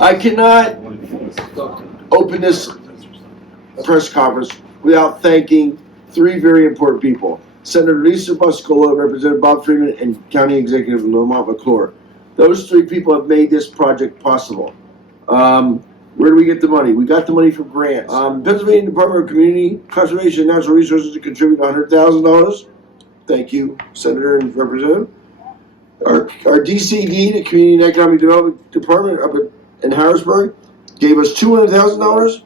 I cannot open this press conference without thanking three very important people. Senator Lisa Buscola, Representative Bob Freeman, and County Executive Lamont McClure. Those three people have made this project possible. Where do we get the money? We got the money from grants. Pennsylvania Department of Community Conservation and Natural Resources to contribute $100,000. Thank you, Senator and Representative. Our DCD, the Community and Economic Development Department up in Harrisburg, gave us $200,000.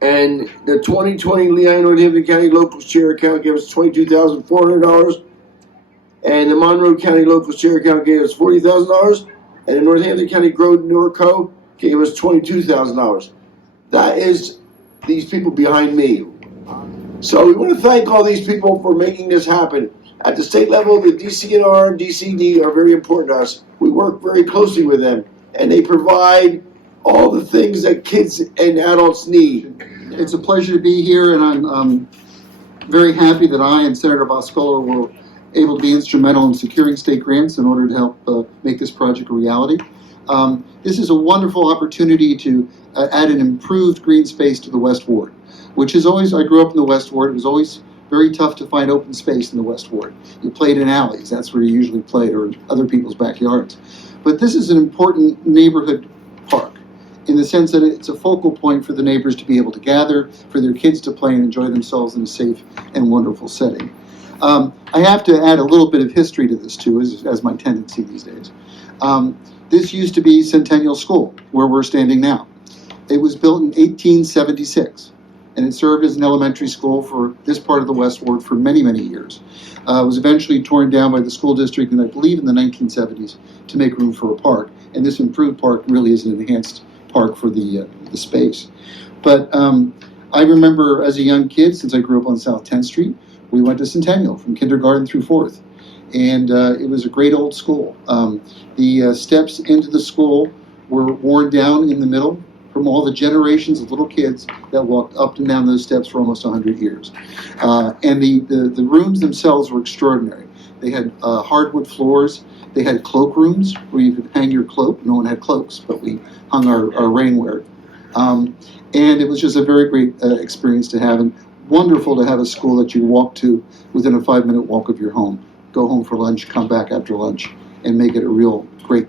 And the 2020 Lehigh and Northampton County Local Share Account gave us $22,400. And the Monroe County Local Share Account gave us $40,000. And the Northampton County Growth Norco gave us $22,000. That is these people behind me. So we want to thank all these people for making this happen. At the state level, the DCNR and DCD are very important to us. We work very closely with them, and they provide all the things that kids and adults need. It's a pleasure to be here, and I'm very happy that I and Senator Boscola were able to be instrumental in securing state grants in order to help make this project a reality. This is a wonderful opportunity to add an improved green space to the West Ward, which is always, I grew up in the West Ward, it was always very tough to find open space in the West Ward. You played in alleys, that's where you usually played, or in other people's backyards. But this is an important neighborhood park, in the sense that it's a focal point for the neighbors to be able to gather, for their kids to play and enjoy themselves in a safe and wonderful setting. I have to add a little bit of history to this too, as my tendency these days. This used to be Centennial School, where we're standing now. It was built in 1876, and it served as an elementary school for this part of the West Ward for many, many years. It was eventually torn down by the school district, and I believe in the 1970s, to make room for a park. And this improved park really is an enhanced park for the space. But I remember as a young kid, since I grew up on South 10th Street, we went to Centennial from kindergarten through 4th. And it was a great old school. The steps into the school were worn down in the middle from all the generations of little kids that walked up and down those steps for almost 100 years. And the rooms themselves were extraordinary. They had hardwood floors. They had cloak rooms where you could hang your cloak. No one had cloaks, but we hung our rainwear. And it was just a very great experience to have, and wonderful to have a school that you walk to within a 5-minute walk of your home. Go home for lunch, come back after lunch, and make it a real great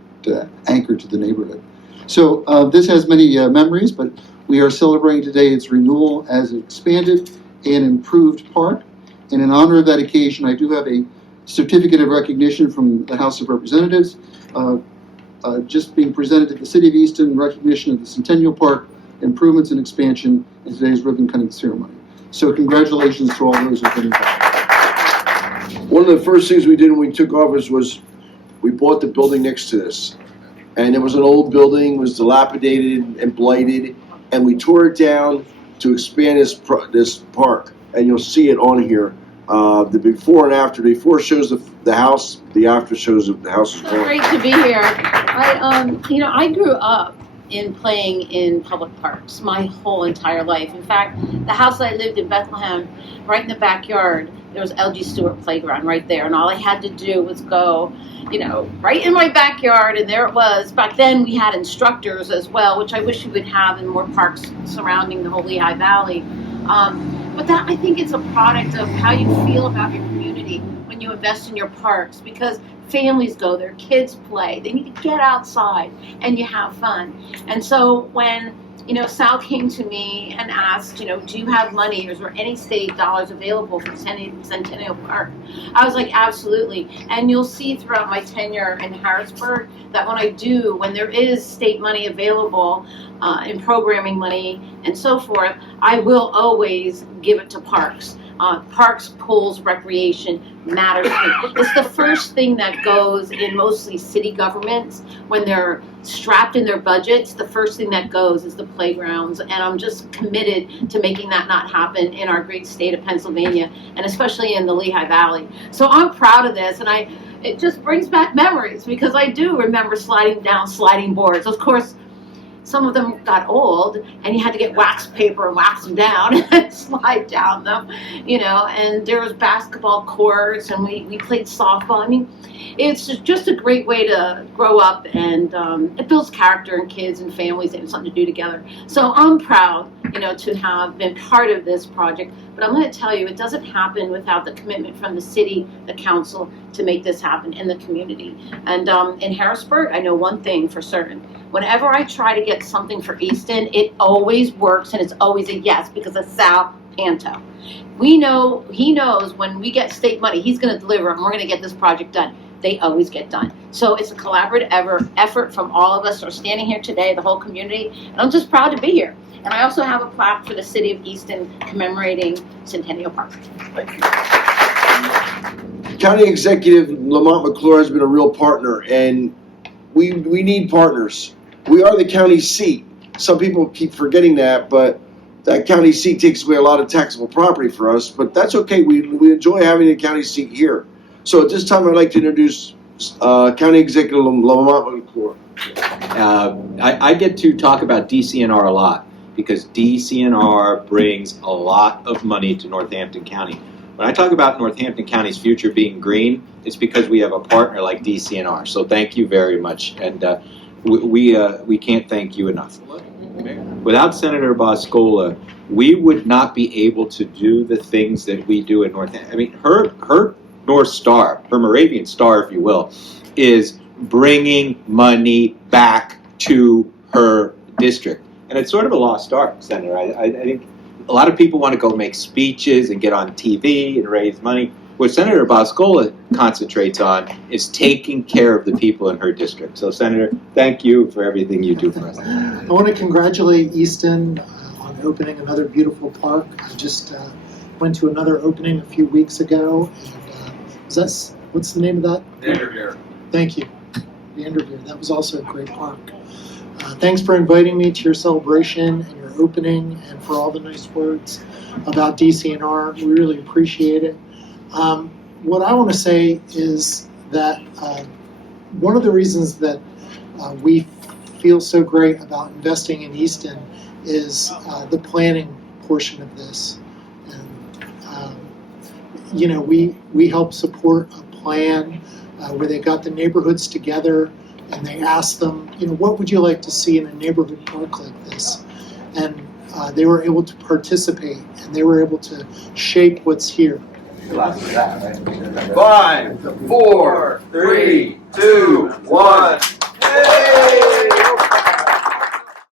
anchor to the neighborhood. So this has many memories, but we are celebrating today its renewal as an expanded and improved park. And in honor of that occasion, I do have a certificate of recognition from the House of Representatives, just being presented to the City of Easton in recognition of the Centennial Park improvements and expansion in today's ribbon cutting ceremony. So congratulations to all those who've been involved. One of the first things we did when we took office was we bought the building next to this. And it was an old building, was dilapidated and blighted, and we tore it down to expand this park. And you'll see it on here, the before and after. The before shows the house, the after shows the house is gone. Great to be here. I grew up in playing in public parks my whole entire life. In fact, the house I lived in Bethlehem, right in the backyard, there was L.G. Stewart Playground right there, and all I had to do was go, right in my backyard, and there it was. Back then, we had instructors as well, which I wish we would have in more parks surrounding the whole Lehigh Valley. But that, I think, it's a product of how you feel about your community when you invest in your parks, because families go there, kids play, they need to get outside, and you have fun. And so when Sal came to me and asked, do you have money, or is there any state dollars available for Centennial Park? I was like, absolutely. And you'll see throughout my tenure in Harrisburg that when there is state money available, in programming money and so forth, I will always give it to parks. Parks, pools, recreation matters to me. It's the first thing that goes in mostly city governments when they're strapped in their budgets. The first thing that goes is the playgrounds, and I'm just committed to making that not happen in our great state of Pennsylvania, and especially in the Lehigh Valley. So I'm proud of this, and it just brings back memories, because I do remember sliding down sliding boards. Of course, some of them got old, and you had to get wax paper and wax them down and slide down them, and there was basketball courts, and we played softball. I mean, it's just a great way to grow up, and it builds character in kids and families. They have something to do together. So I'm proud, to have been part of this project. But I'm going to tell you, it doesn't happen without the commitment from the city, the council, to make this happen in the community. And in Harrisburg, I know one thing for certain. Whenever I try to get something for Easton, it always works, and it's always a yes, because of Sal Panto. He knows when we get state money, he's going to deliver, and we're going to get this project done. They always get done. So it's a collaborative effort from all of us who are standing here today, the whole community, and I'm just proud to be here. And I also have a plaque for the City of Easton commemorating Centennial Park. Thank you. County Executive Lamont McClure has been a real partner, and we need partners. We are the county seat. Some people keep forgetting that, but that county seat takes away a lot of taxable property for us, but that's okay. We enjoy having a county seat here. So at this time, I'd like to introduce County Executive Lamont McClure. I get to talk about DCNR a lot, because DCNR brings a lot of money to Northampton County. When I talk about Northampton County's future being green, it's because we have a partner like DCNR. So thank you very much, and we can't thank you enough. Without Senator Boscola, we would not be able to do the things that we do in Northampton. I mean, her North Star, her Moravian Star, if you will, is bringing money back to her district. And it's sort of a lost art, Senator. I think a lot of people want to go make speeches and get on TV and raise money. What Senator Boscola concentrates on is taking care of the people in her district. So, Senator, thank you for everything you do for us. I want to congratulate Easton on opening another beautiful park. I just went to another opening a few weeks ago. And, what's the name of that? Vanderveer. Thank you. Vanderveer. That was also a great park. Thanks for inviting me to your celebration and your opening, and for all the nice words about DCNR. We really appreciate it. What I want to say is that one of the reasons that we feel so great about investing in Easton is the planning portion of this. And, we help support a plan where they got the neighborhoods together, and they asked them, what would you like to see in a neighborhood park like this? And they were able to participate, and they were able to shape what's here. 5, 4, 3, 2, 1.